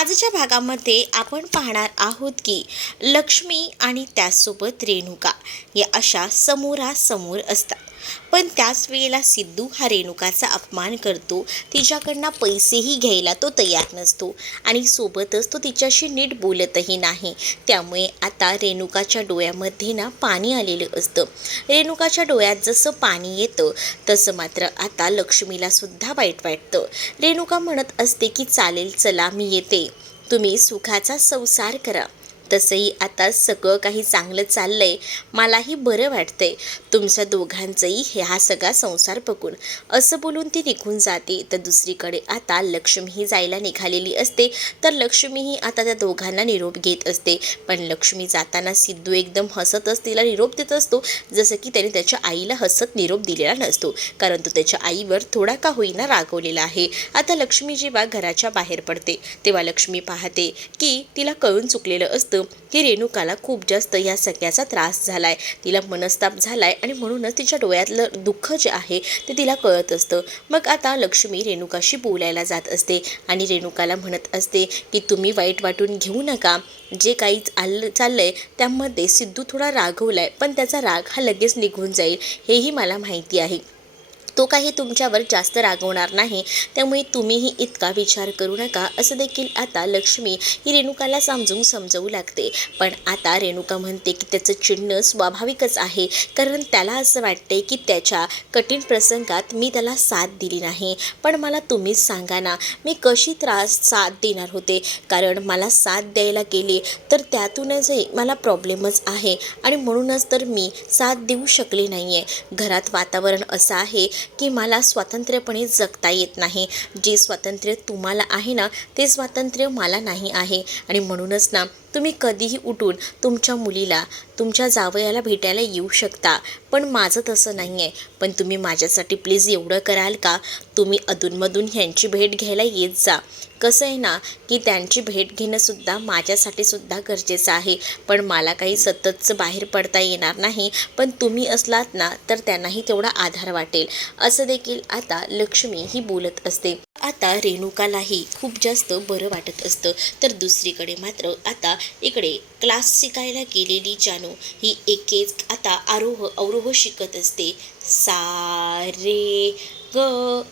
आजच्या भागामध्ये आपण पाहणार आहोत की लक्ष्मी आणि त्याचसोबत रेणुका या अशा समोरासमोर असतात. पण त्याच वेळेला सिद्धू हा रेणुकाचा अपमान करतो. तिच्याकडनं पैसेही घ्यायला तो तयार नसतो आणि सोबतच तो तिच्याशी नीट बोलतही नाही. त्यामुळे आता रेणुकाच्या डोळ्यामध्ये ना पाणी आलेलं असतं. रेणुकाच्या डोळ्यात जसं पाणी येतं तसं मात्र आता लक्ष्मीला सुद्धा वाईट वाटतं. रेणुका म्हणत असते की चालेल चला मी येते. तुम्ही सुखाचा संसार करा. तसंही आता सगळं काही चांगलं चाललं आहे मलाही बरं वाटतंय. तुमच्या दोघांचंही हे हा सगळा संसार बघून. असं बोलून ती निघून जाते. तर दुसरीकडे आता लक्ष्मीही जायला निघालेली असते. तर लक्ष्मीही आता त्या दोघांना निरोप घेत असते. पण लक्ष्मी जाताना सिद्धू एकदम हसतच तिला निरोप देत असतो. जसं की त्याने त्याच्या आईला हसत निरोप दिलेला नसतो. कारण तो त्याच्या आईवर थोडा का होईना रागवलेला आहे. आता लक्ष्मी जेव्हा घराच्या बाहेर पडते तेव्हा लक्ष्मी पाहते की तिला कळून चुकलेलं असतं. की रेणुकाला खूप जास्त या सगळ्याचा त्रास झाला आहे तिला मनस्ताप झाला आहे आणि म्हणूनच तिच्या डोळ्यातलं दुःख जे आहे ते तिला कळत असतं. मग आता लक्ष्मी रेणुकाशी बोलायला जात असते आणि रेणुकाला म्हणत असते की तुम्ही वाईट वाटून घेऊ नका. जे काही आलं आहे त्यामध्ये सिद्धू थोडा रागवला आहे पण त्याचा राग हा लगेच निघून जाईल. हेही मला माहिती आहे. तो काही तुमच्यावर जास्त रागवणार नाही. त्यामुळे तुम्हीही इतका विचार करू नका. असं देखील आता लक्ष्मी ही रेणुकाला समजून समजवू लागते. पण आता रेणुका म्हणते की त्याचं चिन्ह स्वाभाविकच आहे. कारण त्याला असं वाटते की त्याच्या कठीण प्रसंगात मी त्याला साथ दिली नाही. पण मला तुम्हीच सांगा ना मी कशी त्रास साथ देणार होते? कारण मला साथ द्यायला गेले तर त्यातूनचही मला प्रॉब्लेमच आहे. आणि म्हणूनच तर मी साथ देऊ शकले नाही आहे घरात वातावरण असं आहे की मला स्वातंत्र्यपणे जगता येत नाही. जे स्वातंत्र्य तुम्हाला आहे ना ते स्वातंत्र्य मला नाही आहे. आणि म्हणूनच ना तुम्ही कधीही उठून तुमच्या मुलीला तुमच्या जावयाला भेटायला येऊ शकता. पण माझं तसं नाही आहे पण तुम्ही माझ्यासाठी प्लीज एवढं कराल का? तुम्ही अधूनमधून ह्यांची भेट घ्यायला येत जा. कसं आहे ना की त्यांची भेट घेणंसुद्धा माझ्यासाठी सुद्धा गरजेचं आहे. पण मला काही सततचं बाहेर पडता येणार नाही. पण तुम्ही असलात ना तर त्यांनाही तेवढा आधार वाटेल. असं देखील आता लक्ष्मी ही बोलत असते. आता रेणुकालाही खूप जास्त बरं वाटत असतं. तर दुसरीकडे मात्र आता इकडे क्लास शिकायला गेलेली जानू ही एकेच आता आरोह अवरोह शिकत असते. सा रे ग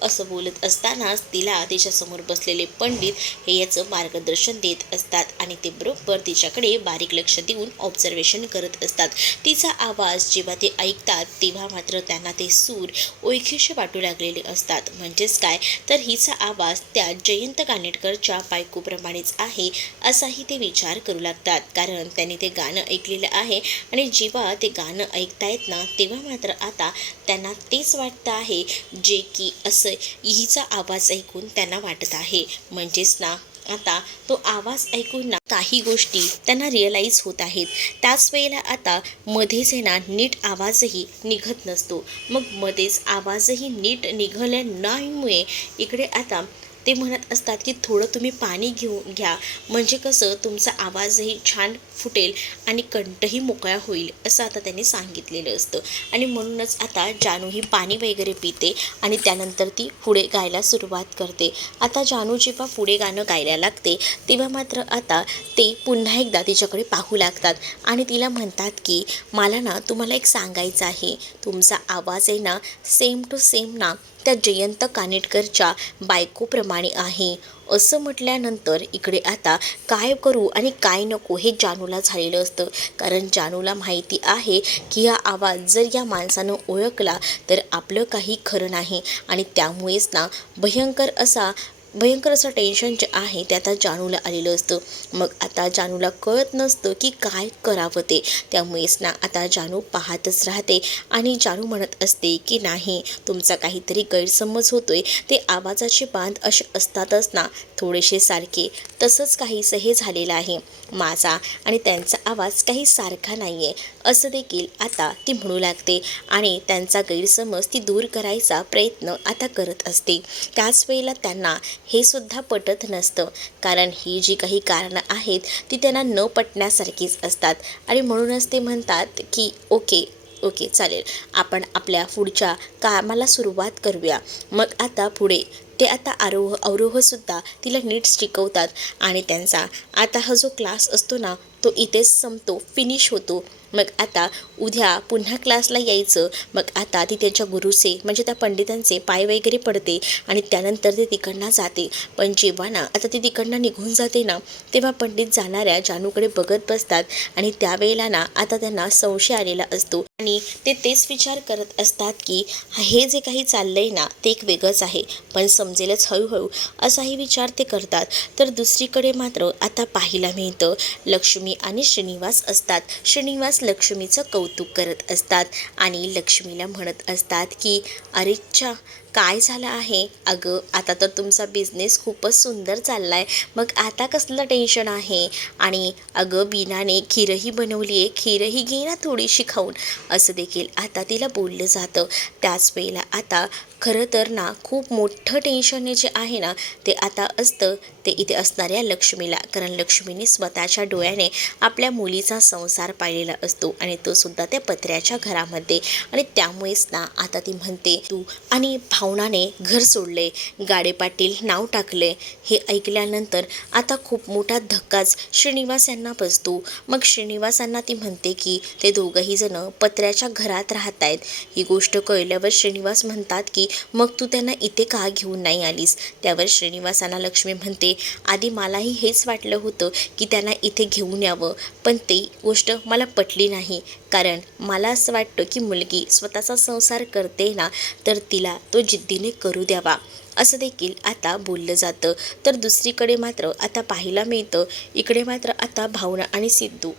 असं बोलत असतानाच तिला तिच्यासमोर बसलेले पंडित हे याचं मार्गदर्शन देत असतात आणि ते बरोबर तिच्याकडे बारीक लक्ष देऊन ऑब्झर्वेशन करत असतात. तिचा आवाज जेव्हा ते ऐकतात तेव्हा मात्र त्यांना ते सूर ओळखीचे वाटू लागलेले असतात. म्हणजेच काय? तर हिचा आवाज त्या जयंत कानेटकरच्या बायकोप्रमाणेच आहे असाही ते विचार करू लागतात. कारण त्यांनी ते गाणं ऐकलेलं आहे आणि जेव्हा ते गाणं ऐकतायत ना तेव्हा मात्र आता त्यांना तेच वाटतं आहे जे की असं हिचा आवाज ऐकून त्यांना वाटत आहे. म्हणजेच ना आता तो आवाज ऐकून ना काही गोष्टी त्यांना रिअलाईज होत आहेत. त्याच वेळेला आता मध्येच आहे ना नीट आवाजही निघत नसतो. मग मध्येच आवाजही नीट निघाल्या नाहीमुळे इकडे आता ते म्हणत असतात की थोडं तुम्ही पाणी घेऊन घ्या. म्हणजे कसं तुमचा आवाजही छान फुटेल आणि कंठही मोकळा होईल असं आता त्यांनी सांगितलेलं असतं. आणि म्हणूनच आता जानू ही पाणी वगैरे पिते आणि त्यानंतर ती पुढे गायला सुरुवात करते. आता जानू जेव्हा पुढे गाणं गायला लागते तेव्हा मात्र आता ते पुन्हा एकदा तिच्याकडे पाहू लागतात आणि तिला म्हणतात की मला ना तुम्हाला एक सांगायचं आहे. तुमचा आवाज आहे ना सेम टू सेम ना त्या जयंत कानेटकरच्या बायकोप्रमाणे आहे. असं म्हटल्यानंतर इकडे आता काय करू आणि काय नको हे जानूला झालेलं असतं. कारण जानूला माहिती आहे की हा आवाज जर या माणसानं ओळखला तर आपलं काही खरं नाही. आणि त्यामुळेच ना भयंकर असा भयंकर असं टेन्शन जे आहे ते आता जानूला आलेलं असतं. मग आता जानूला कळत नसतं की काय करावं ते. त्यामुळेच ना आता जानू पाहतच राहते आणि जानू म्हणत असते की नाही तुमचा काहीतरी गैरसमज होतोय. ते आवाजाचे बांध असे असतातच ना थोडेसे सारखे. तसंच काहीसं हे झालेलं आहे. माझा आणि त्यांचा आवाज काही सारखा नाही आहे असं देखील आता ती म्हणू लागते आणि त्यांचा गैरसमज ती दूर करायचा प्रयत्न आता करत असते. त्याच वेळेला त्यांना हे सुद्धा पटत नसतं. कारण ही जी काही कारणं आहेत ती त्यांना न पटण्यासारखीच असतात. आणि म्हणूनच ते म्हणतात की ओके ओके चालेल. आपण आपल्या पुढच्या कामाला सुरुवात करूया. मग आता पुढे ते आता आरोह अवरोहसुद्धा तिला नीट शिकवतात आणि त्यांचा आता हा जो क्लास असतो ना तो इथेच संपतो फिनिश होतो. मग आता उद्या पुन्हा क्लासला यायचं. मग आता ती त्यांच्या गुरुचे म्हणजे त्या पंडितांचे पाय वगैरे पडते आणि त्यानंतर ते तिकडनं जाते. पण जेव्हा ना आता ती तिकडनं निघून जाते ना तेव्हा पंडित जाणाऱ्या जानूकडे बघत बसतात आणि त्यावेळेला ना आता त्यांना संशय आलेला असतो. आणि ते तेच विचार करत असतात की हे जे काही चाललंय ना ते एक वेगळंच आहे. पण सम समजेलच हळूहळू. असाही विचार ते करतात. तर दुसरीकडे मात्र आता पाहायला मिळतं लक्ष्मी आणि श्रीनिवास असतात. श्रीनिवास लक्ष्मीचं कौतुक करत असतात आणि लक्ष्मीला म्हणत असतात की अरेच्छा काय झालं आहे? अगं आता तर तुमचा बिझनेस खूपच सुंदर चालला आहे मग आता कसलं टेन्शन आहे? आणि अगं बीनाने खीरही बनवली आहे खीरही घे ना थोडीशी खाऊन. असं देखील आता तिला बोललं जातं. त्याच वेळेला आता खरं तर ना खूप मोठं टेन्शन हे जे आहे ना ते आता असतं. ते इथे असणाऱ्या लक्ष्मीला. कारण लक्ष्मीने स्वतःच्या डोळ्याने आपल्या मुलीचा संसार पाहिलेला असतो आणि तो सुद्धा त्या पत्र्याच्या घरामध्ये. आणि त्यामुळेच ना आता ती म्हणते तू आणि भावनाने घर सोडले गाडे पाटील नाव टाकले. हे ऐकल्यानंतर आता खूप मोठा धक्काच श्रीनिवास यांना बसतो. मग श्रीनिवास यांना ती म्हणते की ते दोघंही जण पत्र्याच्या घरात राहत आहेत ही गोष्ट कळल्यावर श्रीनिवास म्हणतात की मग तू त्यांना इथे का घेऊन नाही आलीस? त्यावर श्रीनिवासांना लक्ष्मी म्हणते आधी मलाही हेच वाटलं होतं की त्यांना इथे घेऊन यावं पण ते गोष्ट मला पटली नाही. कारण मला असं वाटतं की मुलगी स्वतःचा संसार करते ना तर तिला तो जिद्दीने करू द्यावा. असं देखील आता बोललं जातं. तर दुसरीकडे मात्र आता पाहायला मिळतं. इकडे मात्र आता भावना आणि सिद्धू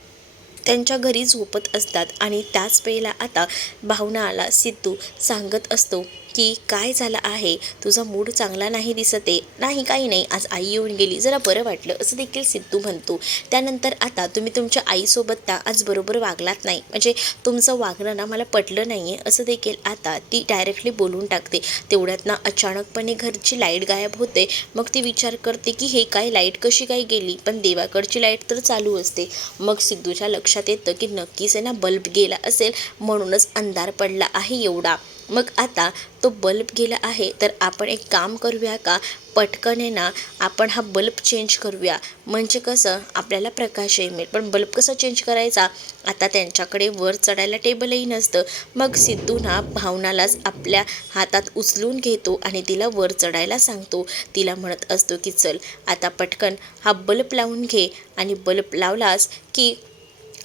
त्यांच्या घरी झोपत असतात आणि त्याच वेळेला आता भावनाला सिद्धू सांगत असतो की काय झालं आहे? तुझा मूड चांगला नाही दिसत. आहे नाही काही नाही. आज आई येऊन गेली. जरा बरं वाटलं. असं देखील सिद्धू म्हणतो. त्यानंतर आता तुम्ही तुमच्या आईसोबत ना आज बरोबर वागलात नाही. म्हणजे तुमचं वागणं ना मला पटलं नाही आहे असं देखील आता ती डायरेक्टली बोलून टाकते. तेवढ्यात ना अचानकपणे घरची लाइट गायब होते. मग ती विचार करते की हे काय लाइट कशी काय गेली? पण देवाकडची लाइट तर चालू असते. मग सिद्धूच्या लक्षात येतं की नक्कीच आहे ना बल्ब गेला असेल. म्हणूनच अंधार पडला आहे एवढा. मग आता तो बल्ब गेला आहे तर आपण एक काम करूया का? पटकन आहे ना आपण हा बल्ब चेंज करूया. म्हणजे कसं? आपल्याला प्रकाशही मिळेल. पण बल्ब कसा चेंज करायचा? आता त्यांच्याकडे वर चढायला टेबलही नसतं. मग सिद्धू ना भावनालाच आपल्या हातात उचलून घेतो आणि तिला वर चढायला सांगतो. तिला म्हणत असतो की चल आता पटकन हा बल्ब लावून घे. आणि बल्ब लावलास की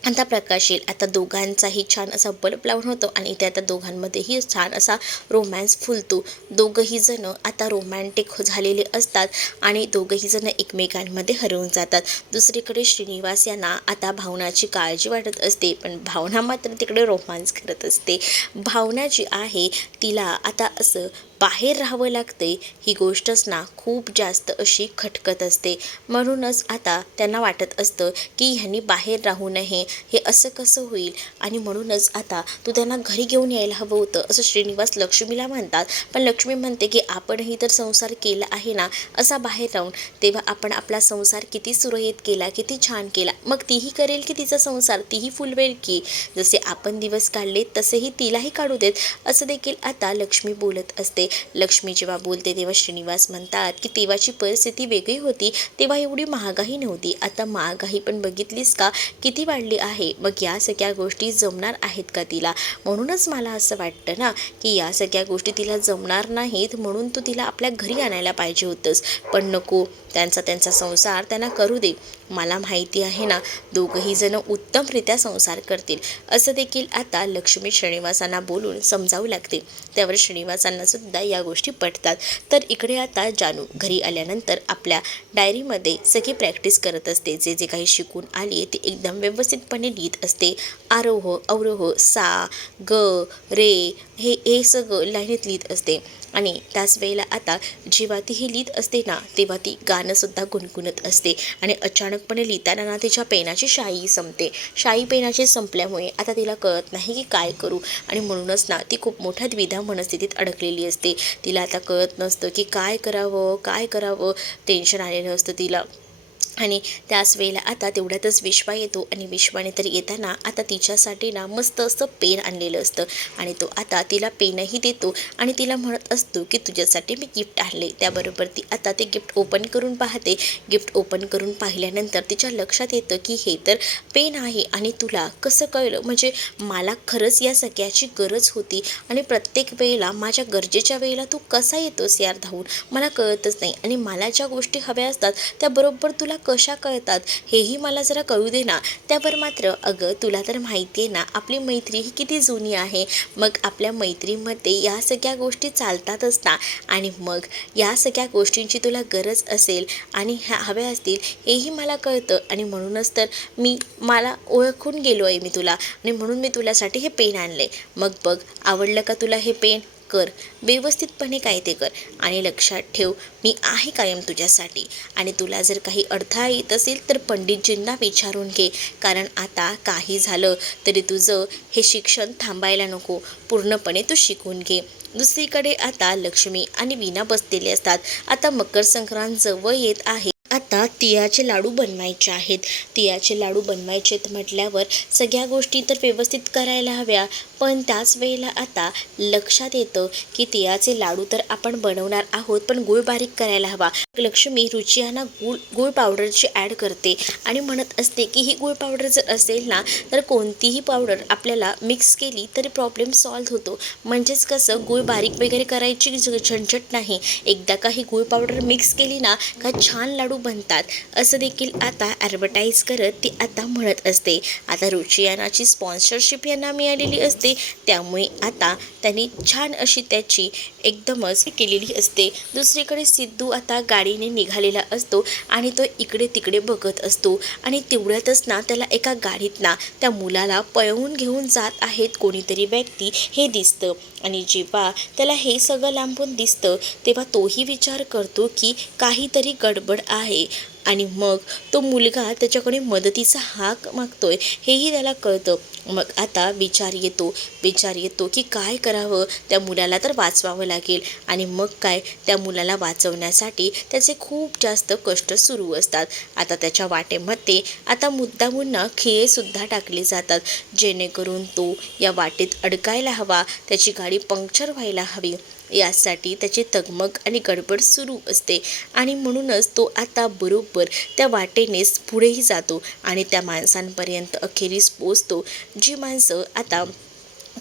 आता प्रकाश येईल. आता दोघांचाही छान असा बल्ब लावून होतो आणि इथे आता दोघांमध्येही छान असा रोमॅन्स फुलतो. दोघंही जणं आता रोमॅन्टिक झालेले असतात आणि दोघंही जणं एकमेकांमध्ये हरवून जातात. दुसरीकडे श्रीनिवास यांना आता भावनाची काळजी वाटत असते पण भावना मात्र तिकडे रोमांस करत असते. भावना जी आहे तिला आता असं बाहेर राहावं लागते ही गोष्टच ना खूप जास्त अशी खटकत असते. म्हणूनच आता त्यांना वाटत असतं की ह्यांनी बाहेर राहू नये हे असं कसं होईल? आणि म्हणूनच आता तू त्यांना घरी घेऊन यायला हवं होतं असं श्रीनिवास लक्ष्मीला म्हणतात. पण लक्ष्मी म्हणते की आपणही तर संसार केला आहे ना असा बाहेर राहून. तेव्हा आपण आपला संसार किती सुरळीत केला किती छान केला. मग तीही करेल की तिचा संसार? तीही फुलवेल की? जसे आपण दिवस काढले तसेही तिलाही काढू देत. असं देखील आता लक्ष्मी बोलत असते. असते लक्ष्मी जेव्हा बोलते तेव्हा श्रीनिवास म्हणतात की तेव्हाची परिस्थिती वेगळी होती तेव्हा एवढी महागाई नव्हती. आता महागाई पण बघितलीस का? किती वाढली आहे? मग या सगळ्या गोष्टी जमणार आहेत का तिला? म्हणूनच मला असं वाटतं ना की या सगळ्या गोष्टी तिला जमणार नाहीत म्हणून तू तिला आपल्या घरी आणायला पाहिजे होतंस. पण नको त्यांचा त्यांचा संसार त्यांना करू दे. मला माहिती आहे ना दोघंही जण उत्तमरित्या संसार करतील. असं देखील आता लक्ष्मी श्रीनिवासांना बोलून समजावू लागते. त्यावर श्रीनिवासांना सुद्धा या गोष्टी पटतात. तर इकडे आता जानू घरी आल्यानंतर आपल्या डायरीमध्ये सगळी प्रॅक्टिस करत असते. जे जे काही शिकून आली ते एकदम व्यवस्थितपणे लिहित असते. आरोह अवरोह सा ग रे हे हे सगळं लाईनीत लिहित असते. आणि त्याच वेळेला आता जेव्हा ती हे लिहित असते ना तेव्हा ती गाणंसुद्धा गुणगुणत असते. आणि अचानकपणे लिहिताना ना तिच्या पेनाची शाई संपते. शाई पेनाची संपल्यामुळे आता तिला कळत नाही की काय करू. आणि म्हणूनच ना ती खूप मोठ्या द्विधा मनस्थितीत अडकलेली असते. तिला आता कळत नसतं की काय करावं काय करावं. टेन्शन आलेलं असतं तिला. आणि त्याच वेळेला आता तेवढ्यातच विश्वा येतो आणि विश्वाने तर येताना आता तिच्यासाठी ना मस्त असं पेन आणलेलं असतं. आणि तो आता तिला पेनही देतो आणि तिला म्हणत असतो की तुझ्यासाठी मी गिफ्ट आणले. त्याबरोबर ती आता ते गिफ्ट ओपन करून पाहते. गिफ्ट ओपन करून पाहिल्यानंतर तिच्या लक्षात येतं की हे तर पेन आहे आणि तुला कसं कळलं? म्हणजे मला खरंच या सगळ्याची गरज होती. आणि प्रत्येक वेळेला माझ्या गरजेच्या वेळेला तू कसा येतोस यार धावून? मला कळतच नाही. आणि मला ज्या गोष्टी हव्या असतात त्याबरोबर तुला कशा कळतात हेही मला जरा कळू दे ना. त्यावर मात्र अगं तुला तर माहिती आहे ना आपली मैत्री ही किती जुनी आहे. मग आपल्या मैत्रीमध्ये या सगळ्या गोष्टी चालतातच ना. आणि मग या सगळ्या गोष्टींची तुला गरज असेल आणि ह्या हव्या असतील हेही मला कळतं. आणि म्हणूनच तर मी मला ओळखून गेलो आहे मी तुला. आणि म्हणून मी तुलासाठी हे पेन आणले मग बघ आवडलं का तुला हे पेन? कर. व्यवस्थितपणे काय ते कर. आणि लक्षात ठेव मी आहे कायम तुझ्यासाठी. आणि तुला जर काही अडथळा येत असेल तर पंडितजींना विचारून घे. कारण आता काही झालं तरी तुझं हे शिक्षण थांबायला नको. पूर्णपणे तू शिकून घे. दुसरीकडे आता लक्ष्मी आणि वीणा बसलेले असतात. आता मकर संक्रांत जवळ येत आहे. आता तिळाचे लाडू बनवायचे आहेत. तिळाचे लाडू बनवायचे आहेत म्हटल्यावर सगळ्या गोष्टी तर व्यवस्थित करायला हव्या. पण त्याच वेळेला आता लक्षात येतं की तिळाचे लाडू तर आपण बनवणार आहोत पण गुळ बारीक करायला हवा. लक्ष्मी रुचियाना गुळ गुळ पावडरची ॲड करते आणि म्हणत असते की ही गुळ पावडर जर असेल ना तर कोणतीही पावडर आपल्याला मिक्स केली तरी प्रॉब्लेम सॉल्व्ह होतो. म्हणजेच कसं गुळ बारीक वगैरे करायची झंझट नाही. एकदा का ही गुळ पावडर मिक्स केली ना का छान लाडू बनतात. असं देखील आता ॲडव्हर्टाईज करत ती आता म्हणत असते. आता रुचियानाची स्पॉन्सरशिप यांना मिळालेली असते. त्यामुळे आता त्यांनी छान अशी त्याची एकदमच केलेली असते. दुसरीकडे सिद्धू आता गाडीने निघालेला असतो आणि तो इकडे तिकडे बघत असतो. आणि तेवढ्यातच ना त्याला एका गाडीत ना त्या मुलाला पळवून घेऊन जात आहेत कोणीतरी व्यक्ती हे दिसतं. आणि जेव्हा त्याला हे सगळं लांबून दिसतं तेव्हा तोही विचार करतो की काहीतरी गडबड आहे. आणि मग तो मुलगा त्याच्याकडे मदतीचा हाक मागतोय हेही त्याला कळतं. मग आता विचार येतो विचार येतो की काय करावं? त्या मुलाला तर वाचवावं लागेल. आणि मग काय? त्या मुलाला वाचवण्यासाठी त्याचे खूप जास्त कष्ट सुरू असतात. आता त्याच्या वाटेमध्ये आता मुद्दामुंना खिळेसुद्धा टाकले जातात. जेणेकरून तो या वाटेत अडकायला हवा त्याची गाडी पंक्चर व्हायला हवी. यासाठी त्याची तगमग आणि गडबड सुरू असते. आणि म्हणूनच तो आता बरोबर त्या वाटेनेच पुढेही जातो आणि त्या माणसांपर्यंत अखेरीस पोचतो जी माणसं आता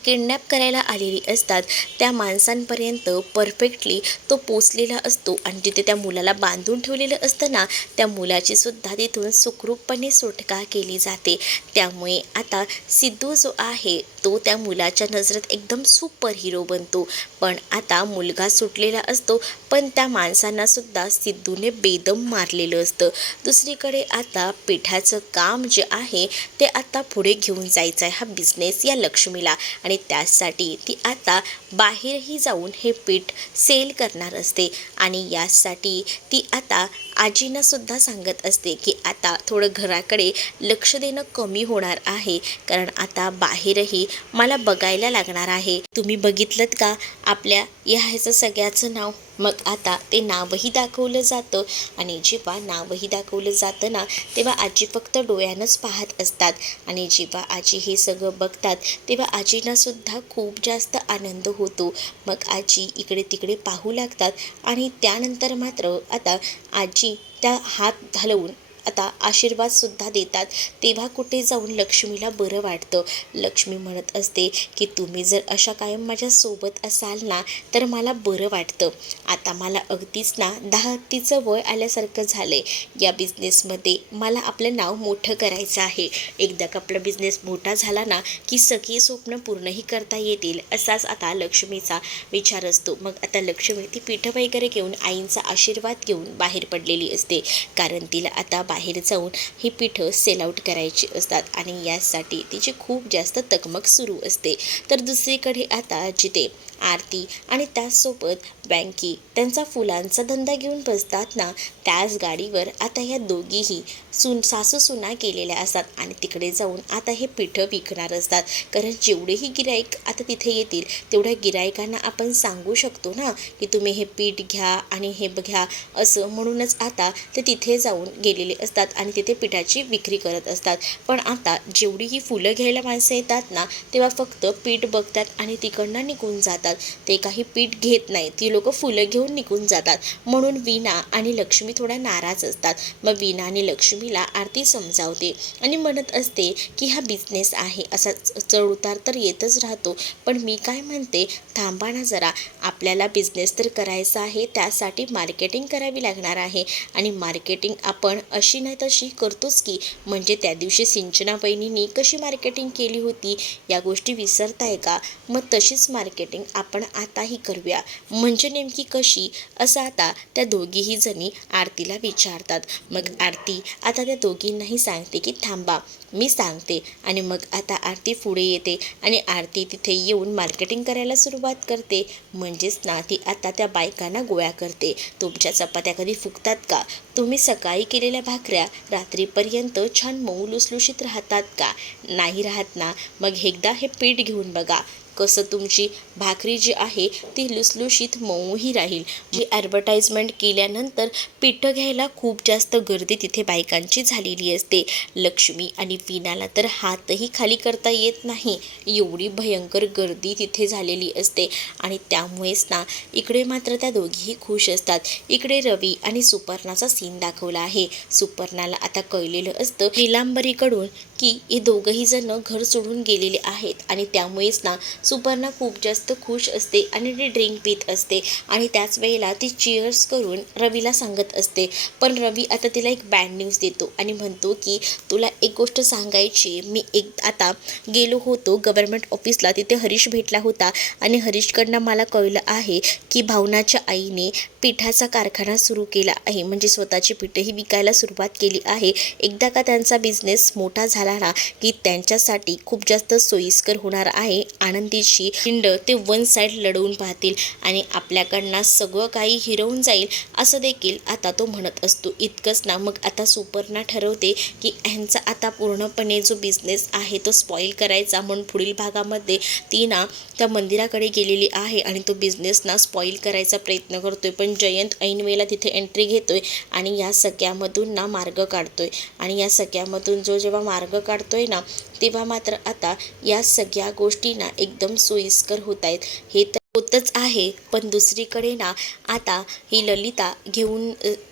किडनॅप करायला आलेली असतात त्या माणसांपर्यंत परफेक्टली तो पोचलेला असतो आणि जिथे त्या मुलाला बांधून ठेवलेलं असतं ना त्या मुलाची सुद्धा तिथून सुखरूपपणे सुटका केली जाते. त्यामुळे आता सिद्धू जो आहे तो त्या मुलाच्या नजरेत एकदम सुपर हिरो बनतो. पण आता मुलगा सुटलेला असतो पण त्या माणसांना सुद्धा सिद्धूने बेदम मारलेलं असतं. दुसरीकडे आता पिठाचं काम जे आहे ते आता पुढे घेऊन जायचं आहे हा बिझनेस या लक्ष्मीला. आणि त्यासाठी ती आता बाहेरही जाऊन हे पीठ सेल करणार असते. आणि यासाठी ती आता आजींना सुद्धा सांगत असते की आता थोडं घराकडे लक्ष देणं कमी होणार आहे. कारण आता बाहेरही मला बघायला लागणार आहे. तुम्ही बघितलं का आपल्या या ह्याचं सगळ्याचं नाव? मग आता ते नावही दाखवलं जातं आणि जेव्हा नावही दाखवलं जातं ना तेव्हा आजी फक्त डोळ्यानंच पाहत असतात. आणि जेव्हा आजी हे सगळं बघतात तेव्हा आजीनासुद्धा खूप जास्त आनंद होतो. मग आजी इकडे तिकडे पाहू लागतात आणि त्यानंतर मात्र आता आजी त्या हात घालवून आता आशीर्वादसुद्धा देतात. तेव्हा कुठे जाऊन लक्ष्मीला बरं वाटतं? लक्ष्मी म्हणत असते की तुम्ही जर अशा कायम माझ्यासोबत असाल ना तर मला बरं वाटतं. आता मला अगदीच ना दहा हत्तीचं वय आल्यासारखं झालं आहे या बिझनेसमध्ये मला आपलं नाव मोठं करायचं आहे. एकदा का आपला बिझनेस मोठा झाला ना की सगळी स्वप्न पूर्णही करता येतील असाच आता लक्ष्मीचा विचार असतो. मग आता लक्ष्मी ती पीठ वगैरे घेऊन आईंचा आशीर्वाद घेऊन बाहेर पडलेली असते. कारण तिला आता बाहेर जाऊन ही पिठं सेल आउट करायची असतात आणि यासाठी तिची खूप जास्त तकमक सुरू असते. तर दुसरीकडे आता जिथे आरती आणि त्याचसोबत बँकी त्यांचा फुलांचा धंदा घेऊन बसतात ना त्याच गाडीवर आता ह्या दोघीही सून सासू सुना गेलेल्या असतात आणि तिकडे जाऊन आता हे पिठं विकणार असतात. कारण जेवढेही गिराईक आता तिथे येतील तेवढ्या गिराईकांना आपण सांगू शकतो ना की तुम्ही हे पीठ घ्या आणि हे घ्या असं म्हणूनच आता ते तिथे जाऊन गेलेले असतात आणि तिथे पिठाची विक्री करत असतात. पण आता जेवढी ही फुलं घ्यायला माणसं येतात ना तेव्हा फक्त पीठ बघतात आणि तिकडनं निघून जातात. ते काही पीठ घेत नाही ती लोक फुलं घेऊन निघून जातात. म्हणून वीणा आणि लक्ष्मी थोड्या नाराज असतात. मग वीणा आणि लक्ष्मीला आरती समजावते आणि म्हणत असते की हा बिझनेस आहे. असा चढउतार तर येतच राहतो. पण मी काय म्हणते? थांबा ना जरा. आपल्याला बिझनेस तर करायचा आहे. त्यासाठी मार्केटिंग करावी लागणार आहे. आणि मार्केटिंग आपण अशी नाही तशी करतोच की म्हणजे त्या दिवशी सिंचना बहिणींनी कशी मार्केटिंग केली होती? या गोष्टी विसरताय का? मग तशीच मार्केटिंग आपण आताही करूया. म्हणजे नेमकी कशी? असं आता त्या दोघीही जणी आरतीला विचारतात. मग आरती आता त्या दोघींनाही सांगते की थांबा मी सांगते. आणि मग आता आरती पुढे येते आणि आरती तिथे येऊन मार्केटिंग करायला सुरुवात करते. म्हणजेच ना ती आता त्या बायकांना गोळ्या करते. तुमच्या चपात्या कधी फुगतात का? तुम्ही सकाळी केलेल्या भाकऱ्या रात्रीपर्यंत छान मऊ लुसलुशीत राहतात का? नाही राहत ना? मग एकदा हे पीठ घेऊन बघा. कसं तुमची भाकरी जी आहे ती लुसलुशीत मऊही राहील. जी ॲडव्हर्टाईजमेंट केल्यानंतर पिठं घ्यायला खूप जास्त गर्दी तिथे बायकांची झालेली असते. लक्ष्मी आणि विनाला तर हातही खाली करता येत नाही. एवढी भयंकर गर्दी तिथे झालेली असते. आणि त्यामुळेच ना इकडे मात्र त्या दोघीही खुश असतात. इकडे रवी आणि सुपर्णाचा सीन दाखवला आहे. सुपर्णाला आता कळलेलं असतं निलांबरीकडून की हे दोघंही जण घर सोडून गेलेले आहेत आणि त्यामुळेच ना सुपर्णा खूप जास्त खुश असते आणि ती ड्रिंक पित असते. आणि त्याच वेळेला ती चिअर्स करून रवीला सांगत असते. पण रवी आता तिला एक बॅड न्यूज देतो आणि म्हणतो की तुला एक गोष्ट सांगायची मी एक आता गेलो होतो गव्हर्मेंट ऑफिसला तिथे हरीश भेटला होता आणि हरीशकडनं मला कळलं आहे की भावनाच्या आईने पिठाचा कारखाना सुरू केला आहे. म्हणजे स्वतःची पिठंही विकायला सुरुवात केली आहे. एकदा का त्यांचा बिझनेस मोठा झाला ना की त्यांच्यासाठी खूप जास्त सोयीस्कर होणार आहे आनंदीची हिंड ते वन साईड लढवून पाहतील आणि आपल्याकडनं सगळं काही हिरवून जाईल असं देखील आता तो म्हणत असतो. इतकंच ना मग आता सुपर्णा ठरवते की ह्यांचा आता पूर्णपणे जो बिझनेस आहे तो स्पॉईल करायचा म्हणून पुढील भागामध्ये ती ना त्या मंदिराकडे गेलेली आहे आणि तो बिझनेस ना स्पॉईल करायचा प्रयत्न करतोय. पण जयंत ऐनवेळेला तिथे एंट्री घेतोय आणि या सगळ्यामधून ना मार्ग काढतोय. आणि या सगळ्यामधून जो जेव्हा मार्ग काढतोय ना तेव्हा मात्र आता या सगळ्या गोष्टींना एकदम सोयीस्कर होत आहेत. हे तर होतच आहे पण दुसरीकडे ना आता ही ललिता घेऊन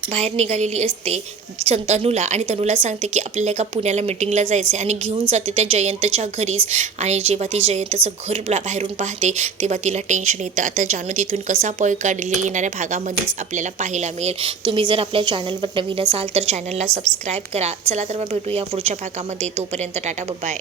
बाहेर निघालेली असते चं- तनूला. आणि तनूला सांगते की आपल्याला एका पुण्याला मिटिंगला जायचं आहे आणि घेऊन जाते त्या जयंतच्या घरीच. आणि जेव्हा ती जयंतचं घर बाहेरून पाहते तेव्हा तिला टेन्शन येतं. आता जानू तिथून कसा पळ काढले येणाऱ्या भागामध्येच आपल्याला पाहायला मिळेल. तुम्ही जर आपल्या चॅनलवर नवीन असाल तर चॅनलला सबस्क्राईब करा. चला तर मग भेटूया पुढच्या भागामध्ये. तोपर्यंत टाटा बाय